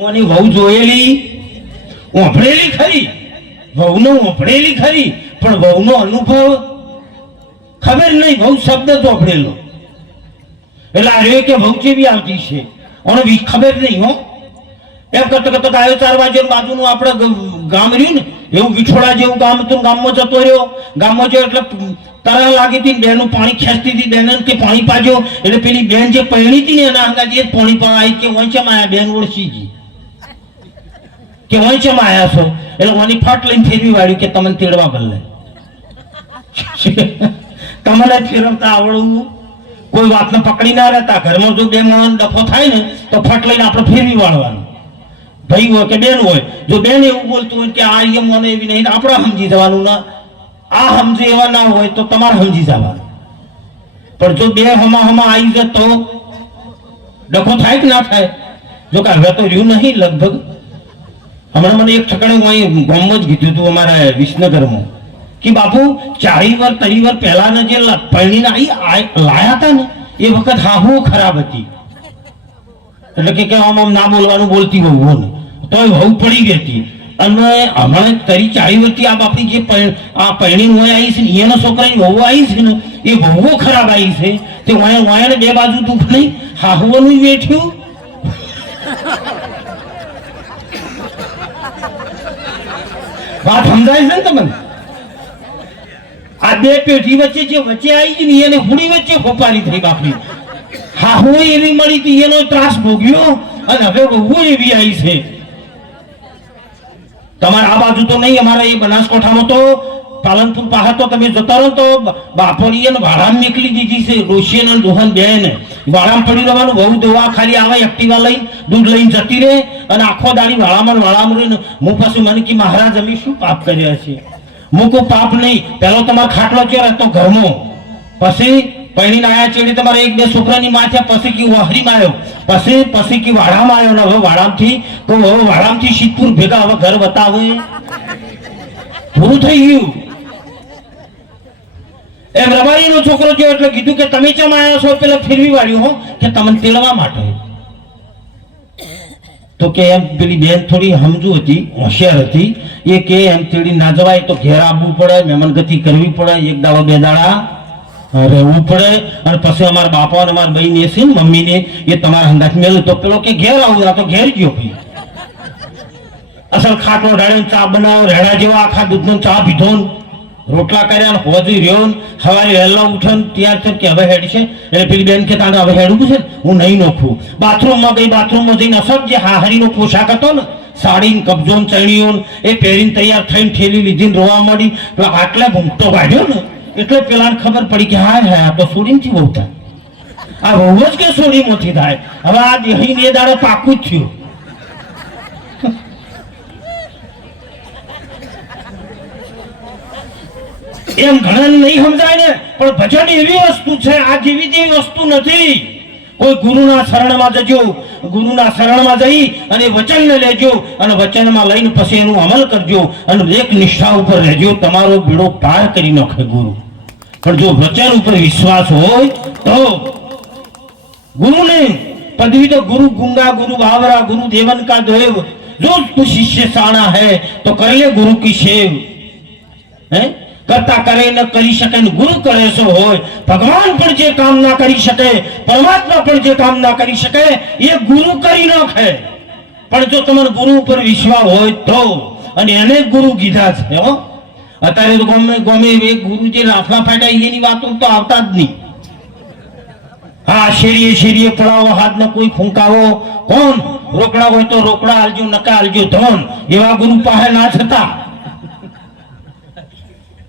ઓની વહુ જોયેલી ઓભળેલી ખરી, વહુનો ઓભળેલી ખરી, પણ વહુનો અનુભવ ખબર નહીં. વહુ શબ્દ જ ઓભળેલો એટલે આ કે વહુ કેવી આવતી છે અને ખબર નહીં. હો એમ કરતો કરતો આવ્યો 4 વાગે બાજુનું આપણે ગામ રહ્યું ને એવું વિછોડા જેવું ગામ હતું. ગામમાં જતો રહ્યો. ગામમાં જો એટલે તરા લાગી હતી, બેનું પાણી ખેંચતી હતી. બેન કે પાણી પાજો એટલે પેલી બેન જે પહેણી હતી ને એના અંગાજી એ પાણી પાઈ કે વંચમ આયા. બેન ઓળખી ગઈ કે વંચમ આયા છો એટલે ઓની ફટ લઈને ફેરવી વાળ્યું કે તમને તેડવા બદલે તમને ફેરવતા આવડવું, કોઈ વાતને પકડી ના રહેતા. ઘરમાં જો બે માણસ ડફો થાય ને તો ફટ લઈને આપણે ફેરવી વાળવાનું. ભાઈ હોય કે બેન હોય, જો બેન એવું બોલતું હોય કે આ એમ મને એવી નહીં, આપણે સમજી જવાનું. ના આ સમજે એવા ના હોય તો તમારે સમજી જવાનું. પણ જો બે હમા આવી જાય તો ડખો થાય કે ના થાય? જો કે હવે તો રહ્યું નહીં લગભગ. હમણાં મને એક ઠકાણે હું ગામમાં જ કીધું હતું અમારા વિસનગરમાં કે બાપુ 40 વર્ષ 30 વર્ષ પહેલાના જે પરણીને લાયા હતા ને એ વખત હાહુ ખરાબ હતી. એટલે કે આમ ના બોલવાનું બોલતી વહુ ને તોય વહુ પડી ગઈ હતી. અને હમણાં 30 40 વર્ષથી આ બાપની જે આ પરણી હોય આવી છે ને એના છોકરાની વહુ આવી છે ને એ વહુ ખરાબ આવી છે. તે વાયાને બે બાજુ દુઃખ નહીં, હાહુઓનું વેઠ્યું. વાત સમજાય છે ને તમને? આ બે પેઢી વચ્ચે જે વચ્ચે આવી ગઈ ને એને હુડી વચ્ચે ખોપારી થઈ બાપની. હાહુ એવી મળી હતી એનો ત્રાસ ભોગ્યો અને હવે વહુ એવી આવી છે. તમારે આ બાજુ તો નહીં, અમારા એ બનાસકાંઠામાં તો પાલનપુર પાસે તો તમે જતા રહો તો બાપડીએ વાડામાં નીકળી દીધી છે. રોશિયન અને દોહન બેન વાડામાં પડી રહેવાનું. વહુ દોવા ખાલી આવે એક્ટિવા લઈને દૂધ લઈને જતી રહે અને આખો દાડી વાડામાં રહીને હું પછી મને કે મહારાજ અમે શું પાપ કર્યા છે? હું કોઈ પાપ નહીં. પેલો તમારો ખાટલો ચો રહેતો ઘરમાં, પછી પૈણીને આયા ચેડી તમારે 1-2 છોકરાની માં છે, પછી કે વહરીમાં આવ્યો, પછી કે વાડામાં આવ્યો ને હવે વાડામાંથી સિદ્ધપુર ભેગા હવે ઘર બતાવે. પૂરું થઈ ગયું. એમ રબારીનો છોકરો જો એટલે કીધું કે તમે ચમ આવ્યા છો? પેલા ફેરવી વાળ્યું હો કે તમને તેડવા માટે. તો કે એમ પેલી બેન થોડી સમજુ હતી, હોશિયાર હતી. એ કે એમ તેડી ના જવાય તો ઘેર આવવું પડે, મહેમાનગતિ કરવી પડે, 1 દાડો 2 દાડા રહેવું પડે. અને પછી અમારા બાપા અને અમારા બહેન એ છે ને મમ્મીને એ તમારા હંગાત મેલું તો પેલો કે ઘેર આવું. આ તો ઘેર ગયો ભાઈ. અસલ ખાટલો ઢાળ્યો, ચા બનાવો, રેડા જેવા આખા દૂધનો ચા પીધો, રોટલા કર્યા, હોજી રહ્યો, સવારે વહેલા ઉઠે ત્યાર છે કે હવે હેડ છે. એટલે પેલી બેન કે તારે હવે હેડવું છે હું નહીં નોખું. બાથરૂમમાં ગઈ, બાથરૂમમાં જઈને અસર જે હાહરીનો પોશાક હતો ને સાડી કબજો ચણીઓ એ પહેરીને તૈયાર થઈને ઠેલી લીધીને રોવા માંડી. પેલા આટલા ઘૂમટો કાઢ્યો ને એટલે પેલાને ખબર પડી કે હા આ તો સોડીમાંથી બહુ થાય. આ બહુ જ કે સોડીમાંથી થાય. હવે આ દેહીને એ દાડે પાકું જ થયું. એમ ઘણા નહીં સમજાય ને, પણ ભજન એવી વસ્તુ છે આ જેવી તેવી વસ્તુ નથી. કોઈ ગુરુના શરણમાં જજો, ગુરુના શરણમાં જઈ અને વચનને લેજો અને વચનમાં લઈને પછી એનું અમલ કરજો અને એક નિષ્ઠા ઉપર રહેજો. તમારો બેડો પાર કરી નાખે ગુરુ. પણ જો વચન ઉપર વિશ્વાસ હોય તો ગુરુને પદવી તો ગુરુ ગુંगा गुरु बावरा गुरु देवन का देव जो तू शिष्य साणा है तो कर ले गुरु की सेव. કરતા કરે ન કરી શકે ને ગુરુ કરે સો હોય. ભગવાન પણ જે કામ ના કરી શકે, પરમાત્મા પણ જે કામ ના કરી શકે એ ગુરુ કરી નાખે. પણ જો તમારે ગુરુ ઉપર વિશ્વાસ હોય તો, અને એને ગુરુ કીધા છે. હો અત્યારે તો ગમે એક ગુરુ જે રાફડા ફાટ્યા એની વાતો તો આવતા જ નહીં. હા શેરીએ પડાવો, હાથને કોઈ ફૂંકાવો, કોણ રોકડા હોય તો રોકડા આલજો, નકા આલજો ધોન, એવા ગુરુ પાસે ના થતા.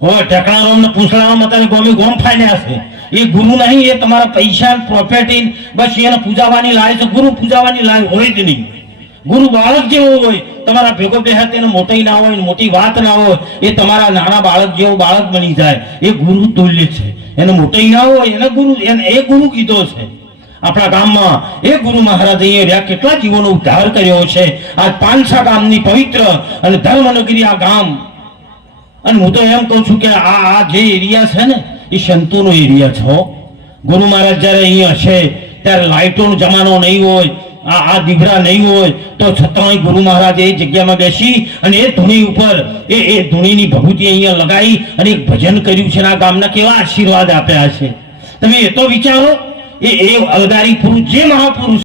ઢકણા રોમને પૂછડામાં અત્યારે ગોમ ફાડ્યા છે. એ ગુરુ નહીં, એ તમારા પૈસા પ્રોપર્ટી બસ એને પૂજાવાની લાય છે. ગુરુ પૂજાવાની લાય હોય જ નહીં. ગુરુ બાળક જેવો હોય, તમારા ભેગો બેહાત એને મોટી ના હોય, મોટી વાત ના હોય, એ તમારા નાના બાળક જેવો બાળક બની જાય. એ ગુરુ તુલ્ય છે. એને મોટી ના હોય એને ગુરુ, એ ગુરુ કીધો છે. આપણા ગામમાં એ ગુરુ મહારાજ અહીંયા રહ્યા, કેટલા જીવોનો ઉદ્ધાર કર્યો છે. આ પાંચસા ગામની પવિત્ર અને ધર્મનગરી આ ગામ. અને હું તો એમ કહું છું કે આ જે એરિયા છે ને એ સંતોનો એરિયા છે. ગુરુ મહારાજ જ્યારે અહીંયા હશે ત્યારે લાઇટોનો જમાનો નહીં હોય, આ દીવડા નહીં હોય તો છતાંય ગુરુ મહારાજે એ જગ્યામાં બેસી અને એ ધૂણી ઉપર એ ધૂણીની ભભૂતિ અહીંયા લગાવી અને એક ભજન કર્યું છે. આ ગામના કેવા આશીર્વાદ આપ્યા છે તમે એ તો વિચારો. એ અલગારી પુરુષ જે મહાપુરુષ